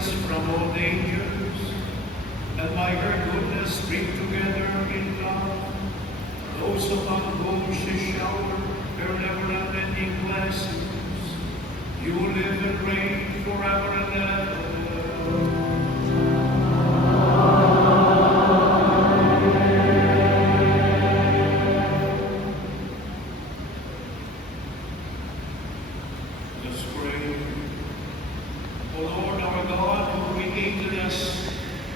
us from all dangers, and by her goodness bring together in love those upon whom she showered her never-ending blessings. You live and reign forever and ever. Let's pray. O Lord our God, who created us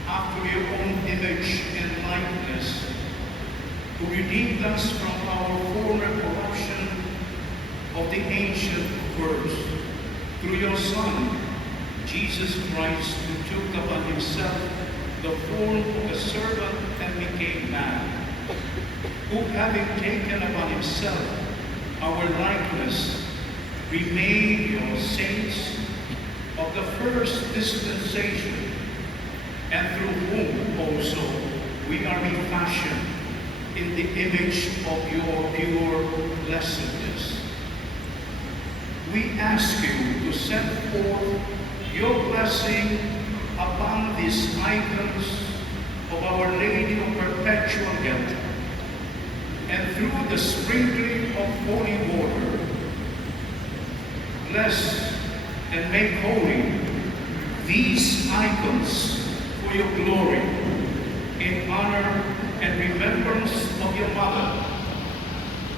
after your own image and likeness, who redeemed us from our former corruption of the ancient words, through your Son, Jesus Christ, who took upon himself the form of a servant and became man, who having taken upon himself our likeness, remained your saints of the first dispensation, and through whom also we are refashioned in the image of your pure blessedness. We ask you to send forth your blessing upon these icons of Our Lady of Perpetual Help, and through the sprinkling of holy water, bless and make holy these icons for your glory, in honor and remembrance of your mother,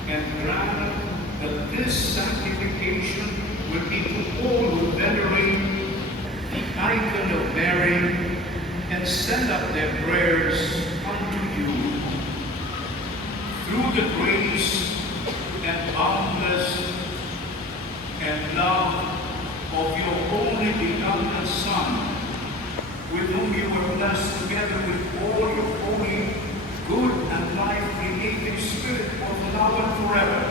and grant that this sanctification will be to all who venerate the icon of Mary and send up their prayers unto you. Through the grace and boundless and love of your only begotten Son, with whom you were blessed together with all your holy, good and life-creating Spirit, both now and forever.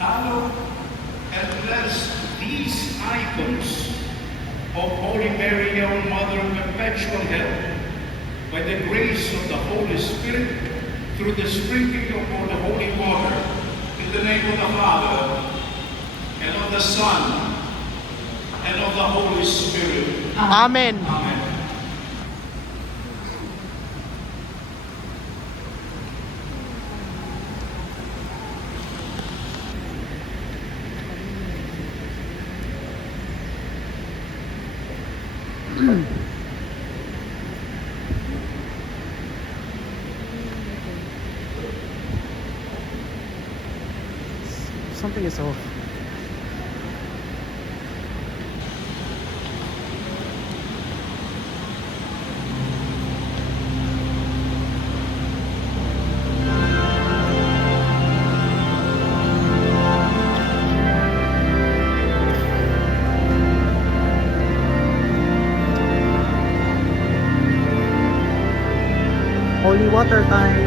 Hallow and bless these icons of Holy Mary, our Mother of Perpetual Help, by the grace of the Holy Spirit, through the sprinkling of all the holy water, in the name of the Father, and of the Son, and of the Holy Spirit. Amen. Amen. Something is off. Holy water time.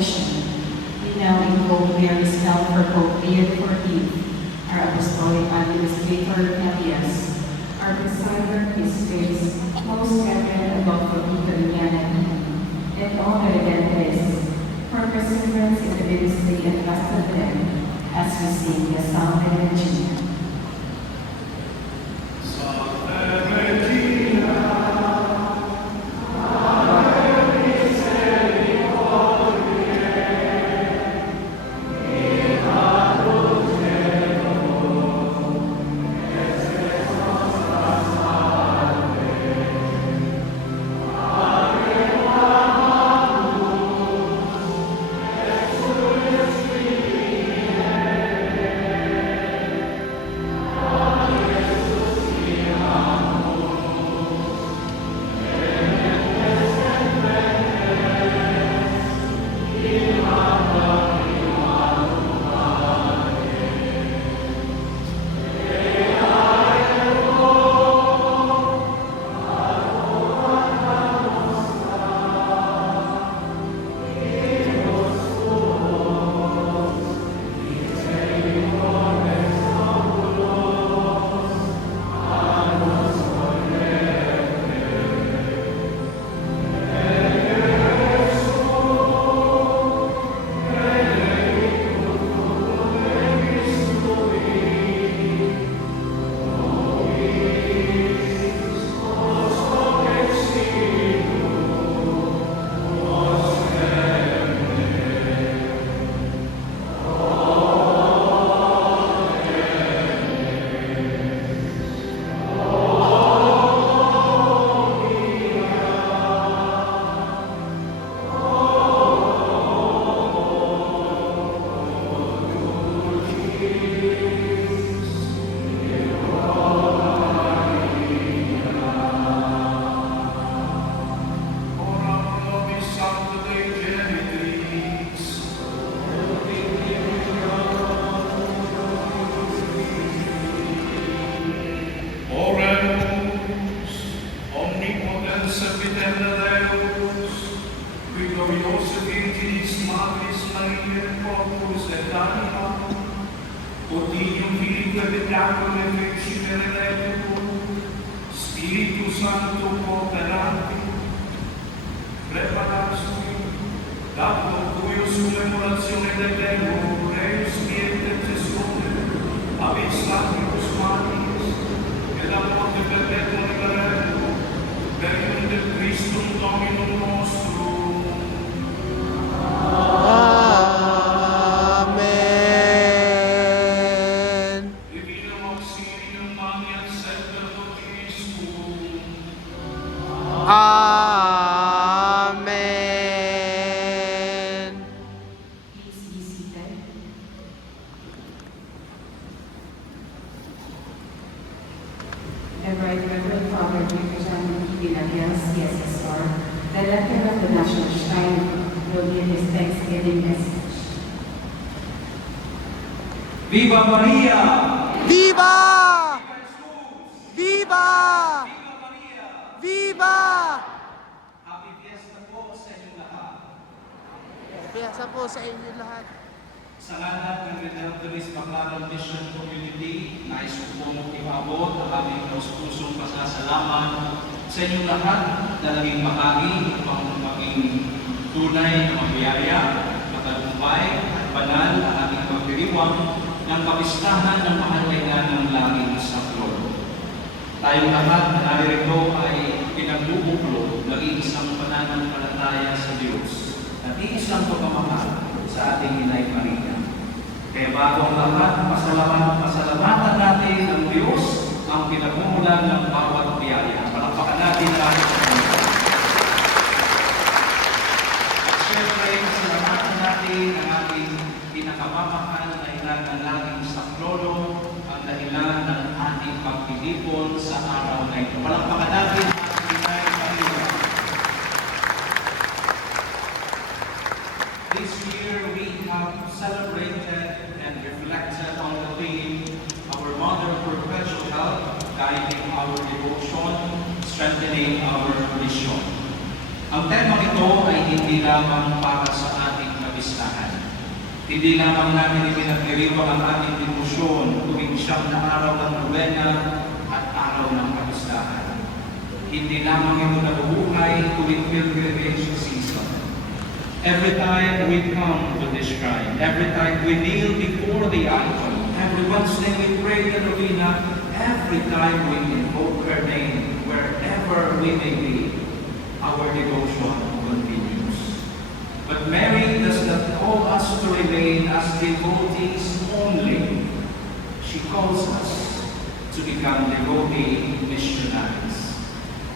tradition, we now invoke Mary's help for Pope Leo XIV, our Apostolic Administrator Elias, our presider, His Grace, Most Reverend Dr. Vito Iliana, and all the redemptorists, for perseverance in the ministry entrusted them, as we sing the Psalm and Regina. Spiritu Santo cooperante, prepararsi, dato cui sull'emulazione del Verbo, Deus miete tesore, habis sacrius manis, e la morte perpetua liberemmo, per il del Cristo Dominum nostro. Amen. Divinum auxilium magni et sacerdotis tuum. Amen. Please be seated. The Right Reverend Father John Villarreal, CSSR, Director of the National Shrine, will give his Thanksgiving message. Viva Maria! Viva! Jesus! Viva! Viva Maria! Viva! Happy Fiesta po sa inyong lahat. Piyasa po sa inyo lahat. Sa ngalan ng Redemptorist Baclaran Mission Community, nais ko pong ipaabot ang aming pusong pasasalamat sa inyong lahat na naging bahagi upang maging tunay na mabiyaya, matagumpay at banal ang ating pagdiriwang ng kapistahan ng mahalaga ng langit sa Lord. Tayong lahat na naririto ay pinagbubuklo ng isang pananampalataya sa Diyos at isang pagmamahal sa ating Inay Maria. Kaya bago ang lahat, pasalamatan natin ng Diyos ang pinagmumulan ng bawat biyaya. Palakpakan natin tayo sa Kanya. At syempre, pasalamatan natin ang ating pinakamamahal na ilan ng laging saklolo, ang dahilan ng ating pagpilipon sa araw na ito. Palakpakan natin ang Inay Maria. This year we have celebrated and reflected on the theme, Our Mother Perpetual Health, guiding our devotion, strengthening our mission. Ang tema ito ay hindi lamang para sa ating Hindi lamang namin ipinagdiriwang ang ating demosyon tuwing siyam na araw ng nobena at araw ng kapistahan. Hindi lamang ito nabubuhay tuwing pilgrimage season. Every time we come to this shrine, every time we kneel before the icon, every Wednesday we pray the novena, every time we invoke her name, wherever we may be, our devotion continues. But Mary does not call us to remain as devotees only. She calls us to become devotee missionaries.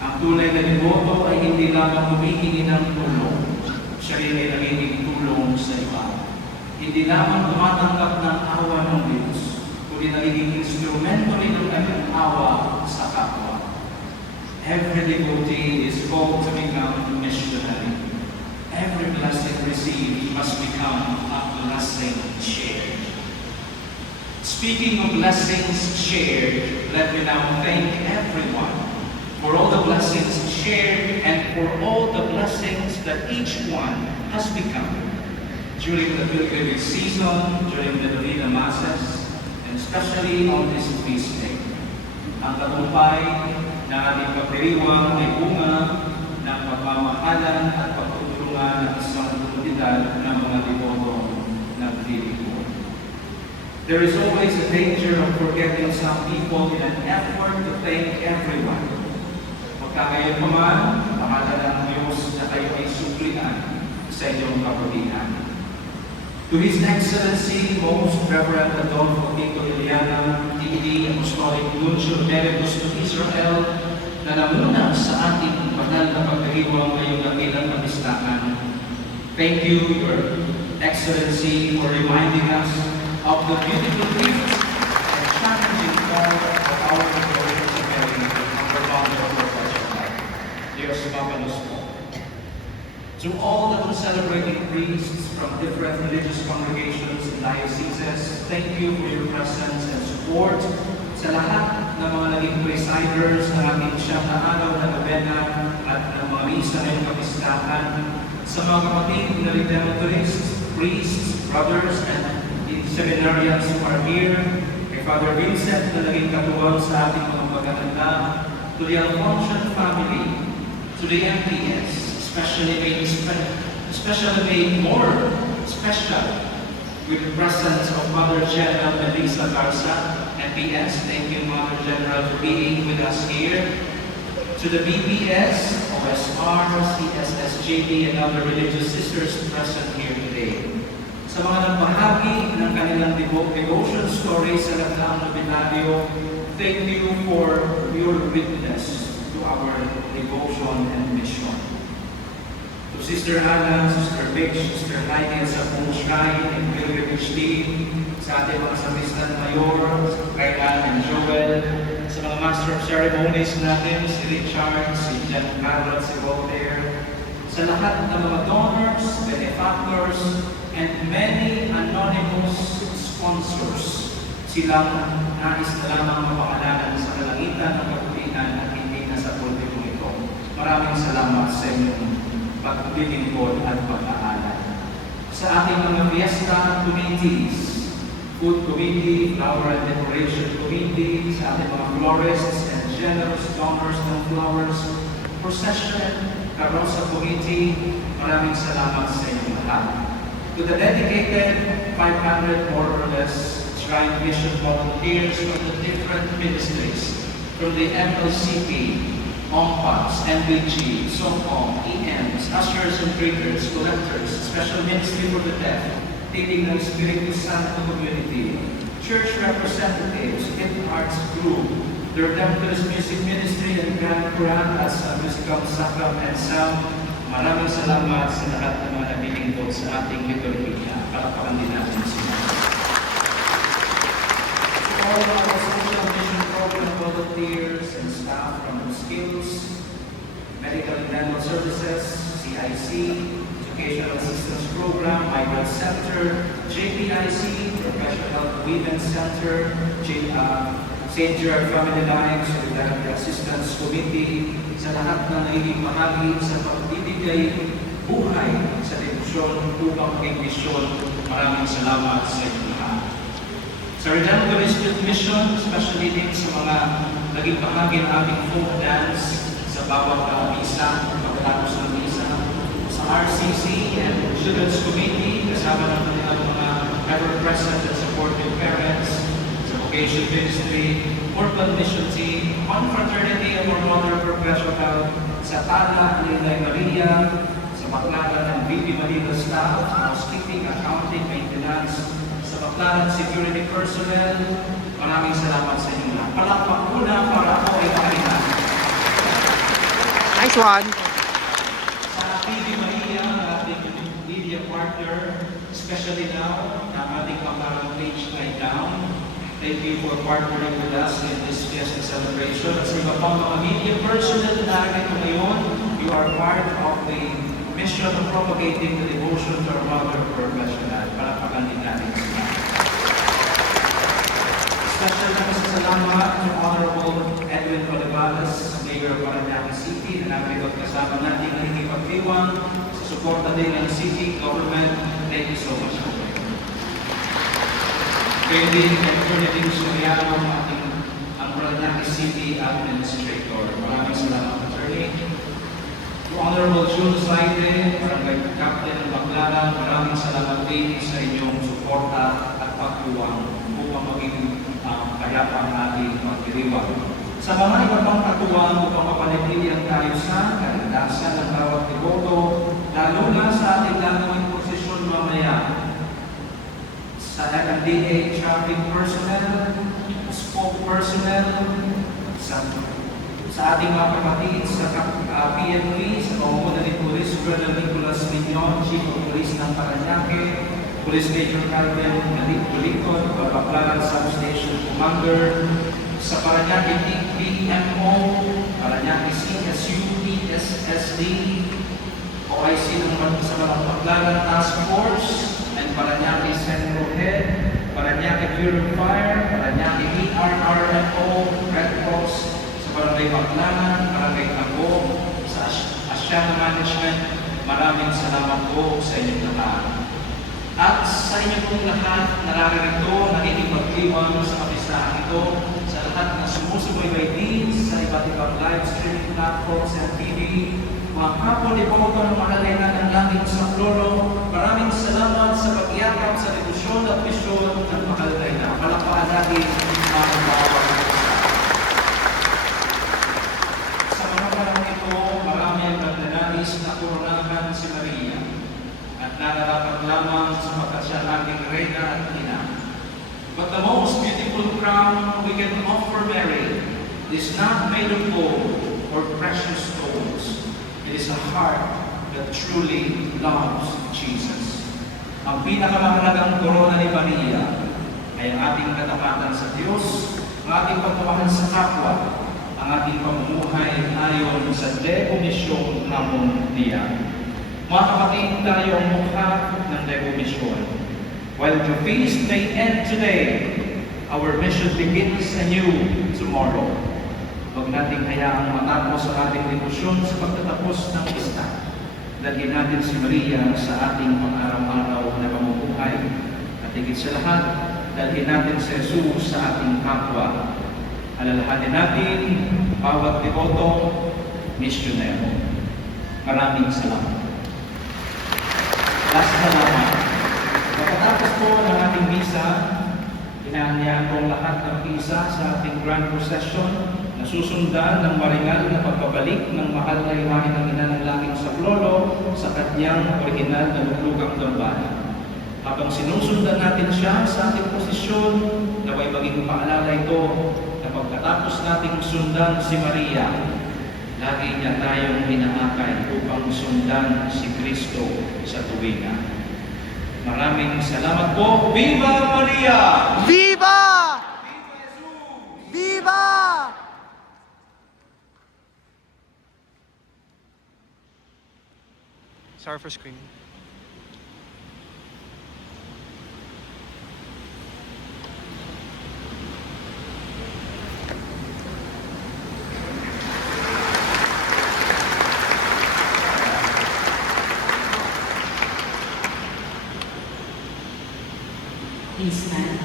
Ang tunay na devoto ay hindi lamang humihingi ng tulong, siya rin ay nagiging tulong sa iba. Hindi lamang tumatanggap ng awa ng Diyos, kundi nagiging instrumento rin ng kanyang awa sa kapwa. Every devotee is called to become a missionary. Every blessing received must become a blessing shared. Speaking of blessings shared, let me now thank everyone for all the blessings shared and for all the blessings that each one has become during the pilgrimage season, during the Novena Masses, and especially on this feast day. Ang tagumpay na ating pagdiriwang ay bunga ng pagmamahalan at pagtutulungan ng isang komunidad ng mga deboto ng Pilipino. There is always a danger of forgetting some people in an effort to thank everyone. Pagkagayon pa man, bahala ng Diyos na kayo ay suplian sa inyong kabutihan. To His Excellency, Most Reverend Adolfo Pico Iliana, D.D. Apostolic Nuncio Emeritus to Israel, na namuna sa ating banal na pagdiriwang ngayong dakilang kapistahan. Thank you, Your Excellency, for reminding us of the beautiful gifts and challenging call of our devotion to Mary, our Mother of Perpetual Life. Dios Mabalos po. To all the celebrating priests from different religious congregations and dioceses, thank you for your presence and support. Sa lahat ng mga naging presiders ng ating siyam na araw na novena at ng mga misa ngayong kapistahan, sa mga kapatid na redemptorists, priests, brothers, and seminarians who are here, kay Father Vincent na naging katuwang sa ating mga magaganda, to the Alfonsian family, to the MPS, especially made more special with the presence of Mother General Melissa Garza, MPS. Thank you, Mother General, for being with us here. To the BPS, OSR, CSSJB, and other religious sisters present here today. Sa mga nagbahagi ng kanilang devotion stories sa Lagdaang Novenario, thank you for your witness to our devotion and mission. To Sister Anna, Sister Mitch, Sister Heidi sa buong shrine and pilgrimage team, sa ating mga Sabistan Mayor, Kailan and Joel, sa mga Master of Ceremonies natin, si Richard, si Giancarlo, si Voltaire, sa lahat ng mga donors, benefactors, and many anonymous sponsors. Silang nais na lamang mapakalanan sa kalangitan ng kabutihan at hindi na sa pulpito ito. Maraming salamat sa inyong paglilingkod at pag-aalala. Sa ating mga fiesta committees, food committee, flower and decoration committee, sa ating mga florists and generous donors ng flowers, procession, Carosa committee, maraming salamat sa inyong lahat. To the dedicated 500 more or less Shrine Mission volunteers from the different ministries, from the MLCP, OMPAS, NBG, SOCOM, EMs, ushers and greeters, collectors, special ministry for the deaf, taking ng Espiritu Santo community, church representatives, hip arts group, the Redemptorist Music Ministry and Grand Quran as a musical sacram and sound. Maraming salamat sa lahat ng mga nabilingkod sa ating liturhiya. Palakpakan din natin sila. All of our social mission program volunteers and staff from Skills, Medical and Dental Services, CIC, Educational Assistance Program, Migrant Center, JPIC, Professional Women's Center, St. Gerard Family Life, Solidarity Assistance Committee, sa lahat ng nagiging bahagi sa pagbibigay buhay sa debosyon upang maging misyon. Maraming salamat sa inyo lahat. Sa Redemptorist Youth Mission, especially din sa mga naging bahagi ng aming folk dance sa bawat misa, pagkatapos ng misa, sa RCC and Students Committee, kasama ng kanilang mga ever-present and supportive parents, sa Vocation Ministry, Urban Mission Team, Confraternity of our Mother Perpetual, sa Tala, Lilay Maria, sa Baclaran ng VP Manila staff, housekeeping, accounting, maintenance, sa Baclaran security personnel. Maraming salamat sa inyo lahat. Palakpak muna para ako ay pakinggan. Nice one. Sa VP Maria, ating media partner, especially now, na ating Baclaran page ay down. Thank you for partnering with us in this fiesta celebration. At sa iba pang mga media personnel na narito ngayon, you are part of the mission of propagating the devotion to our Mother Perpetual. Palakpakan din natin sila. Special na salamat to Honorable Edwin Olivares, Mayor of Parañaque City, na narito at kasama natin nakikipagdiwang sa suporta din ng city government. Thank you so much. Kaya din, Attorney Soriano, ang Parañaque City Administrator. Maraming salamat, Attorney. To Honorable June Saide, Barangay Captain ng Baclaran, maraming salamat din sa inyong suporta at pagtuwang upang maging kayapa ang ating pagdiriwang. Sa mga iba pang katuwang upang mapanatili ang kaayusan, kaligtasan ng bawat deboto, lalo na sa ating gagawing posisyon mamaya, sa MMDA traffic personnel, spoke personnel, sa ating mga kapatid sa PNP, sa pamumuno ni Police Colonel Nicolas Mignon, Chief of Police ng Parañaque, Police Major Calvin Bulicon, Baclaran Substation Commander, sa Parañaque PMO, Parañaque CSU, PSSD, OIC ng sa Baclaran Task Force, and Parañaque Central Head, Parañaque Bureau of Fire, Parañaque ERRFO, Red Cross, sa Barangay Baclaran, Barangay Tabo, sa Asiana Management. Maraming salamat po sa inyong lahat. At sa inyo pong lahat, nararito, nakikipagdiwang sa kapistahan ito, sa lahat na sumusubaybay din sa iba't ibang live streaming platforms and TV, mga kapwa ni Boto ng mahalina ng langit sa Floro, maraming salamat sa pag-iakap sa debosyon at misyon ng Mahalina. Palakpakan natin ang bawat isa. Sa mga panahon ito, marami ang nagdanais na koronahan si Maria at nararapat lamang sapagkat siya ating Reyna at Ina. But the most beautiful crown we can offer Mary is not made of gold or precious stones. It is a heart that truly loves Jesus. Ang pinakamahalagang korona ni Maria ay ang ating katapatan sa Diyos, ang ating pagmamahal sa kapwa, ang ating pamumuhay ayon sa dekomisyon namon niya. Mga kapatid, tayo ang mukha ng dekomisyon. While the feast may end today, our mission begins anew tomorrow. Huwag nating hayaang matapos ang ating debosyon sa pagtatapos ng pista. Dalhin natin si Maria sa ating pang-araw-araw na pamumuhay. At higit sa lahat, dalhin natin si Jesus sa ating kapwa. Alalahanin natin bawat deboto, misyonero. Maraming salamat. Last salamat. Pagkatapos po ng ating misa, inaanyaan po lahat ng misa sa ating grand procession na susundan ng maringal na pagbabalik ng mahal na imahe ng Ina ng Langit sa Floro sa kanyang original na luklugang dambana. Habang sinusundan natin siya sa ating posisyon, naway maging paalala ito na pagkatapos nating sundan si Maria, lagi niya tayong inaakay upang sundan si Kristo sa tuwinga. Maraming salamat po. Viva Maria! Viva! Viva! Sorry for screaming. Please stand.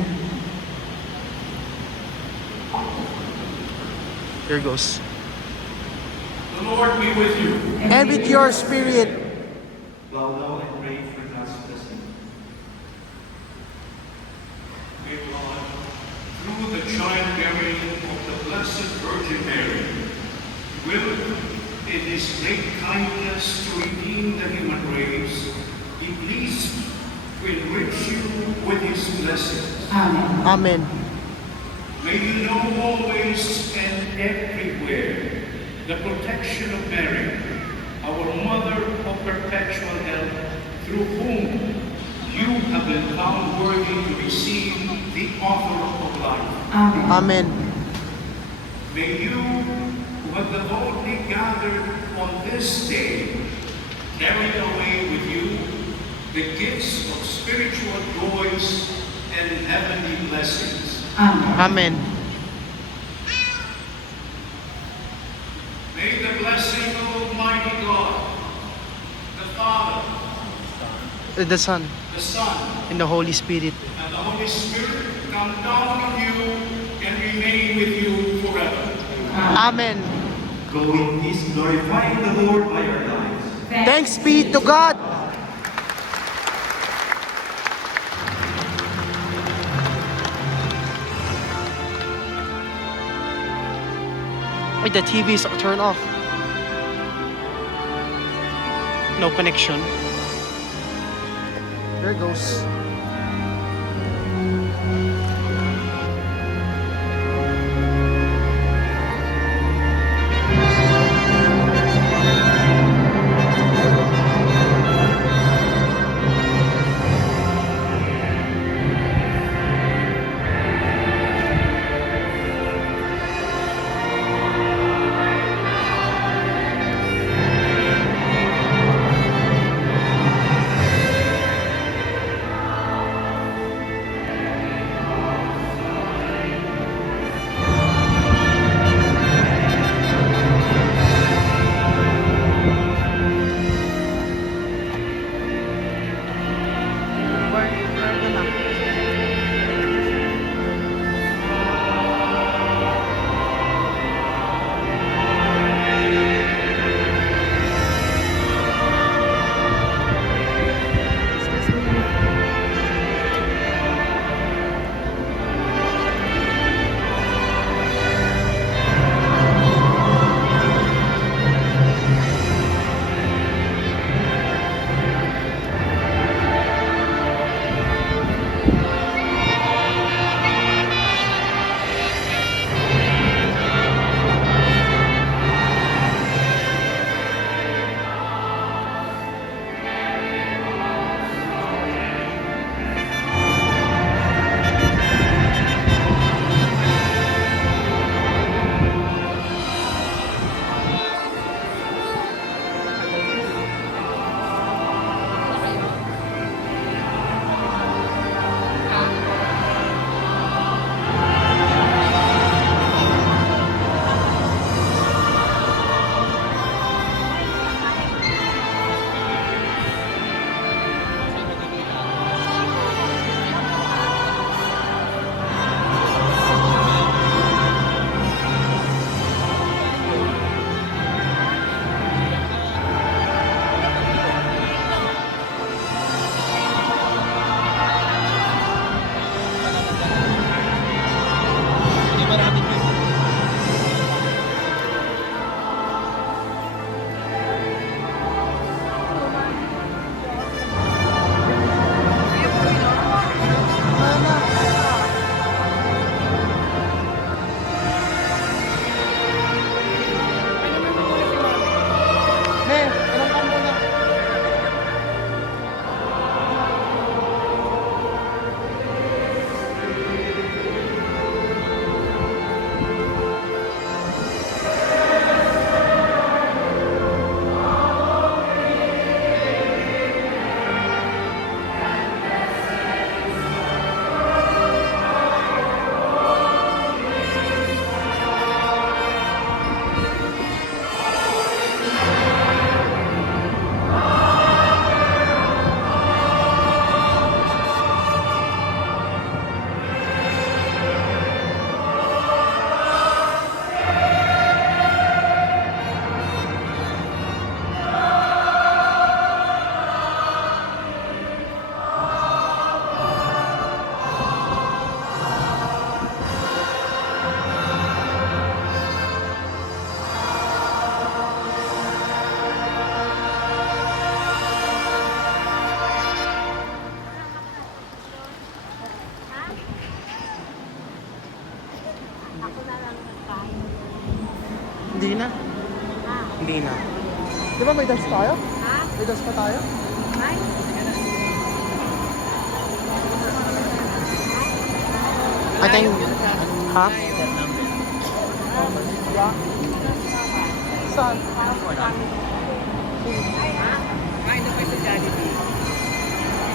Here goes. The Lord be with you. And with your spirit. Bow down and pray for God's blessing. May God, through the childbearing of the Blessed Virgin Mary, will, in His great kindness to redeem the human race, be pleased to enrich you with His blessings. Amen. Amen. May you know always and everywhere the protection of Mary, our Mother of perpetual help, through whom you have been found worthy to receive the author of life. Amen. Amen. May you, who have devoutly gathered on this day, carry away with you the gifts of spiritual joys and heavenly blessings. Amen. Amen. May the blessing of Almighty God, the Father, The Son the Son, and the Holy Spirit. and the Holy Spirit come down on you and remain with you forever. Amen. Go in peace, glorifying the Lord by our lives. Thanks be to God. Wait, the TV is turned off. No connection. There it goes. kanina. Di ba may dance tayo? Ha? May dance pa tayo? Ay, I think... Ha? Saan?